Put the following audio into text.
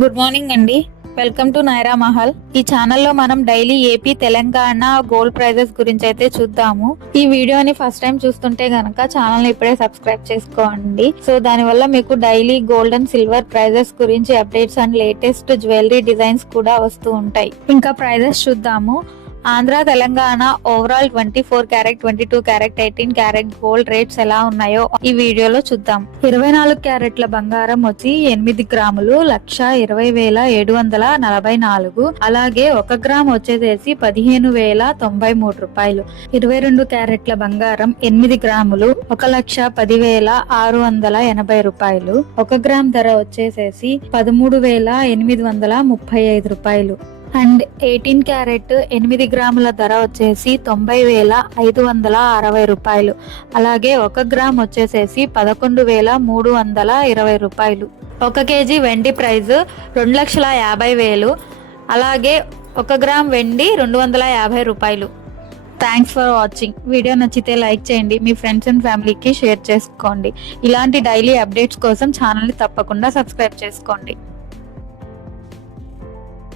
Good morning అండి. Welcome to Naira Mahal. ఈ ఛానల్లో మనం daily AP Telangana gold prices గురించి అయితే చూద్దాము. ఈ వీడియోని ఫస్ట్ టైం చూస్తుంటే గనక ఛానల్ ని ఇప్పుడే సబ్స్క్రైబ్ చేసుకోండి. సో దానివల్ల మీకు daily gold and silver prices గురించి updates and latest jewellery designs కూడా వస్తూ ఉంటాయి. ఇంకా ప్రైజెస్ చూద్దాము. Andhra Telangana overall 24 carat 22 carat 18 carat gold rates ఎలా ఉన్నాయో ఈ వీడియోలో చూద్దాం. 24 క్యారెట్ల బంగారం వచ్చి 8 గ్రాములు 1,20,744. అలాగే 1 గ్రామ్ వచ్చేసేసి 15,093 రూపాయలు. 22 క్యారెట్ల బంగారం 8 గ్రాములు 1,10,680 రూపాయలు. 1 గ్రామ్ ధర వచ్చేసేసి 13,835 రూపాయలు. అండ్ 18 క్యారెట్ 8 గ్రాముల ధర వచ్చేసి 90,560 రూపాయలు. అలాగే 1 గ్రామ్ వచ్చేసేసి 11,320 రూపాయలు. 1 కేజీ వెండి ప్రైస్ 2,50,000. అలాగే 1 గ్రామ్ వెండి 250 రూపాయలు. Thanks for watching. వీడియో నచ్చితే లైక్ చేయండి, మీ ఫ్రెండ్స్ అండ్ ఫ్యామిలీకి షేర్ చేసుకోండి. ఇలాంటి డైలీ అప్డేట్స్ కోసం ఛానల్ని తప్పకుండా సబ్స్క్రైబ్ చేసుకోండి.